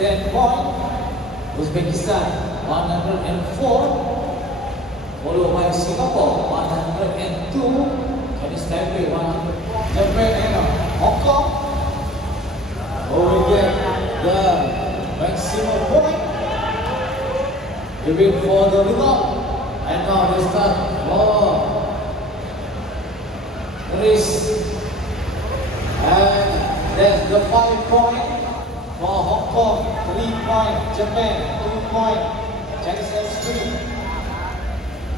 10 points. Uzbekistan 104, followed by Singapore 102, Chinese Taipei 100, Japan and Hong Kong. We get the maximum point. We wait for the result, and now they start for race, and that's the 5 point. For Hong Kong, 3 points, Japan, 2 points, Chinese Taipei.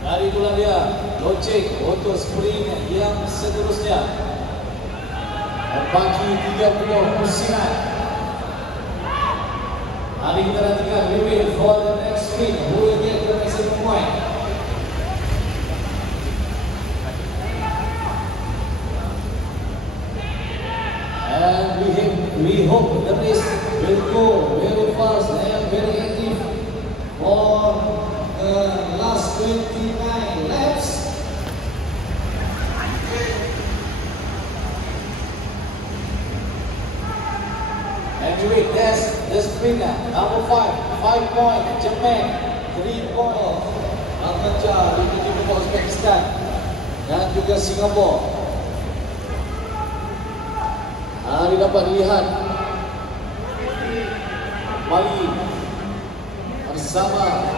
Dari itulah dia loceng untuk sprint yang seterusnya. Bagi 30 pusingan. Hari kita nantikan we wait for the next sprint. Who will get the maximum point? And we hope the race will go very fast and very active for the last 29 laps. And wait, that's the sprinter, number 5 points, Japan, 3 points, Almanca, di Uzbekistan, dan juga Singapura. Hari dapat dilihat Bali bersama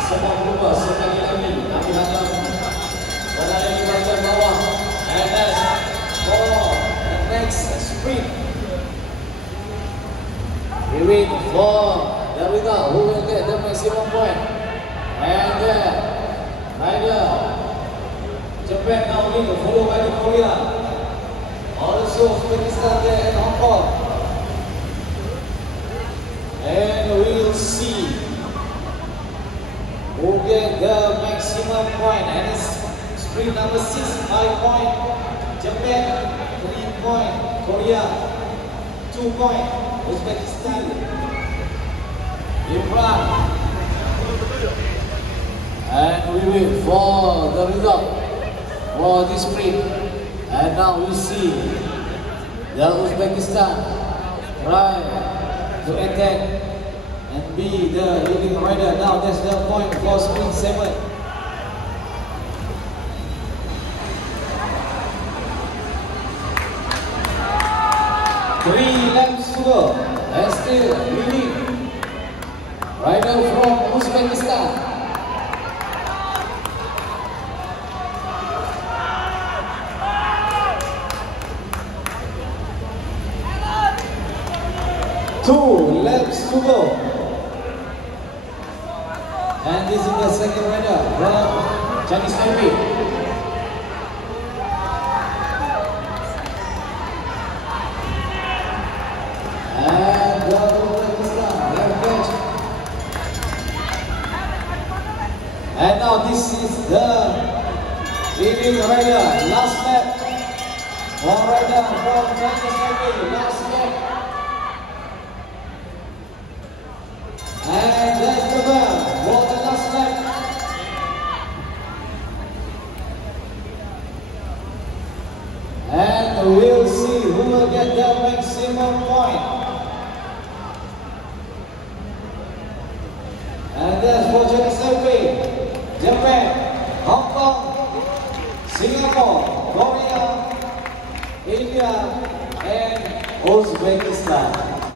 semua berubah sekali lagi. Kami hadap berada di bahagian bawah. And that's for the next sprint. We wait for the result. Who will get the maximum point? And there, right there, Japan now lead, followed by Korea. Also Uzbekistan there and Hong Kong. And we'll see who get the maximum point. And it's sprint number 6, 5 points, Japan, 3 points, Korea, 2 points, Uzbekistan, Iran. And we wait for the result for this sprint. And now we see the Uzbekistan try to attack and be the leading rider. Now that's the point for sprint 7. Three laps to go, and still leading rider from Uzbekistan. Two laps to go, and this is the second rider from Chinese Taipei. And the Uzbekistan left catch. And now this is the leading rider. Last lap, one rider from Chinese Taipei. Last lap. And that's the bell for the last lap. And we'll see who will get the maximum point. And that's for Chinese Taipei, Japan, Hong Kong, Singapore, Korea, India, and Uzbekistan.